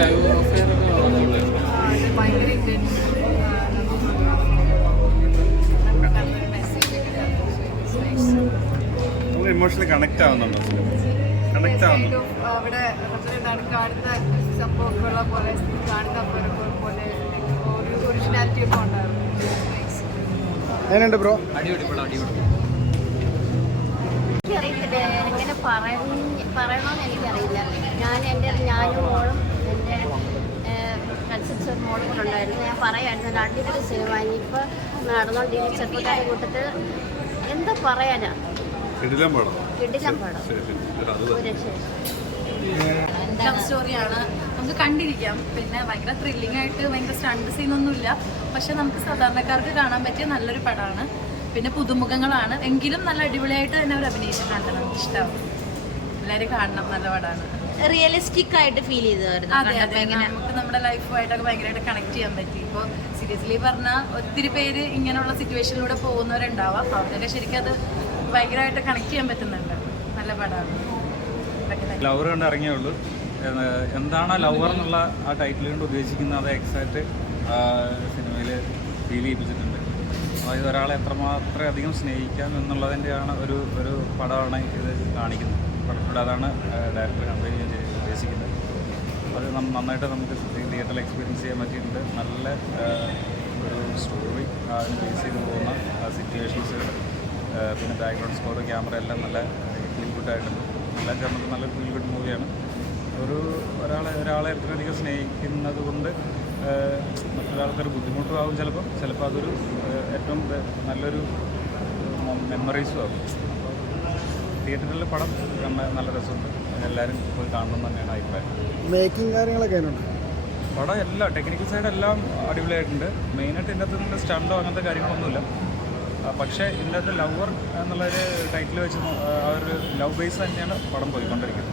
Live affair ഒക്കെ വന്നിട്ടുണ്ട്. ഭയങ്കര ഇമോഷണലി കണക്ട് ആവുന്നുണ്ടോ? കണക്ട് ആവുന്നു. അവിടെ കാണുന്ന സംഭവങ്ങളുള്ള പോലെ കാണുന്ന പോലെ ഒരു ഒറിജിനാലിറ്റി ഒക്കെ ഉണ്ടായിരുന്നു. എങ്ങനെയുണ്ട് ബ്രോ? എനിക്കറിയത്തില്ല എങ്ങനെ പറയണമെന്ന് എനിക്കറിയില്ല. ഞാനും മോളും എൻ്റെ കൺസിസ്റ്റർ മോളും കൂടെ ഉണ്ടായിരുന്നു. ഞാൻ പറയായിരുന്നു ഒരു അടിപൊളി സിനിമ ഇനിയിപ്പോൾ നടന്നുകൊണ്ടിരിക്കുന്ന ചെറുപ്പക്കാരെ കൂട്ടത്തിൽ എന്താ പറയാനാ, കിടിലം പടം ലവ് സ്റ്റോറിയാണ്, നമുക്ക് കണ്ടിരിക്കാം. പിന്നെ ഭയങ്കര ത്രില്ലിംഗ് ആയിട്ട് ഭയങ്കര സ്റ്റണ്ട് സീനൊന്നുമില്ല, പക്ഷെ നമുക്ക് സാധാരണക്കാർക്ക് കാണാൻ പറ്റിയ നല്ലൊരു പടമാണ്. പിന്നെ പുതുമുഖങ്ങളാണ് എങ്കിലും നല്ല അടിപൊളിയായിട്ട് തന്നെ അവർ അഭിനയിച്ചിട്ടുണ്ട്. നമുക്ക് ഇഷ്ടമാവും, എല്ലാവരും കാണണം, നല്ല പടമാണ്. റിയലിസ്റ്റിക് ആയിട്ട് ഫീൽ ചെയ്തായിരുന്നു. നമുക്ക് നമ്മുടെ ലൈഫുമായിട്ടൊക്കെ ഭയങ്കരമായിട്ട് കണക്ട് ചെയ്യാൻ പറ്റി. ഇപ്പോൾ സീരിയസ്ലി പറഞ്ഞാൽ ഒത്തിരി പേര് ഇങ്ങനെയുള്ള സിറ്റുവേഷനിലൂടെ പോകുന്നവരുണ്ടാവാം, അവർക്കൊക്കെ ശരിക്കും അത് ഭയങ്കരമായിട്ട് കണക്ട് ചെയ്യാൻ പറ്റുന്നുണ്ട്. നല്ല പടമാണ്. ലവർ കണ്ട് ഇറങ്ങിയേ ഉള്ളൂ. എന്താണ് ലവർ എന്നുള്ള ആ ടൈറ്റിൽ കൊണ്ട് ഉദ്ദേശിക്കുന്നത് അത് എക്സാക്റ്റ് സിനിമയിൽ ഫീൽ ചെയ്യിപ്പിച്ചിട്ടുണ്ട്. അതായത് ഒരാളെ എത്രമാത്രം അധികം സ്നേഹിക്കാം എന്നുള്ളതിൻ്റെയാണ് ഒരു പടമാണ് ഇത് കാണിക്കുന്നത്. പടത്തിലൂടെ അതാണ് ഡയറക്ടർ കൺവേ ചെയ്യാൻ ഉദ്ദേശിക്കുന്നത്. അത് നന്നായിട്ട് നമുക്ക് തിയേറ്ററിൽ എക്സ്പീരിയൻസ് ചെയ്യാൻ പറ്റിയിട്ടുണ്ട്. നല്ല ഒരു സ്റ്റോറി അതിന് ബേസ് ചെയ്ത് പോകുന്ന സിറ്റുവേഷൻസ്, പിന്നെ ബാക്ക്ഗ്രൗണ്ട് സ്കോർ, ക്യാമറ എല്ലാം നല്ല ഫീൽ ഗുഡായിട്ടുണ്ട്. എല്ലാം ചേർന്നിട്ട് നല്ല ഫീൽ ഗുഡ് മൂവിയാണ്. ഒരാളെ എത്രയധികം സ്നേഹിക്കുന്നത് കൊണ്ട് മറ്റൊരാൾക്കൊരു ബുദ്ധിമുട്ടും ആവും. ചിലപ്പോൾ അതൊരു ഏറ്റവും നല്ലൊരു മെമ്മറീസും ആവും. തിയേറ്ററിൽ പടം നല്ല രസമുണ്ട്. എല്ലാവരും പോയി കാണണം തന്നെയാണ് അഭിപ്രായം. മേക്കിംഗ് കാര്യങ്ങളൊക്കെ പടം എല്ലാം ടെക്നിക്കൽ സൈഡ് എല്ലാം അടിപൊളിയായിട്ടുണ്ട്. മെയിനായിട്ട് ഇതിൻ്റെ അകത്ത് സ്റ്റണ്ടോ അങ്ങനത്തെ കാര്യങ്ങളൊന്നുമില്ല. പക്ഷേ ഇതിൻ്റെ അകത്ത് ലവർ എന്നുള്ളൊരു ടൈറ്റിൽ വെച്ച് ആ ഒരു ലവ് ബേസ് തന്നെയാണ് പടം പോയിക്കൊണ്ടിരിക്കുന്നത്.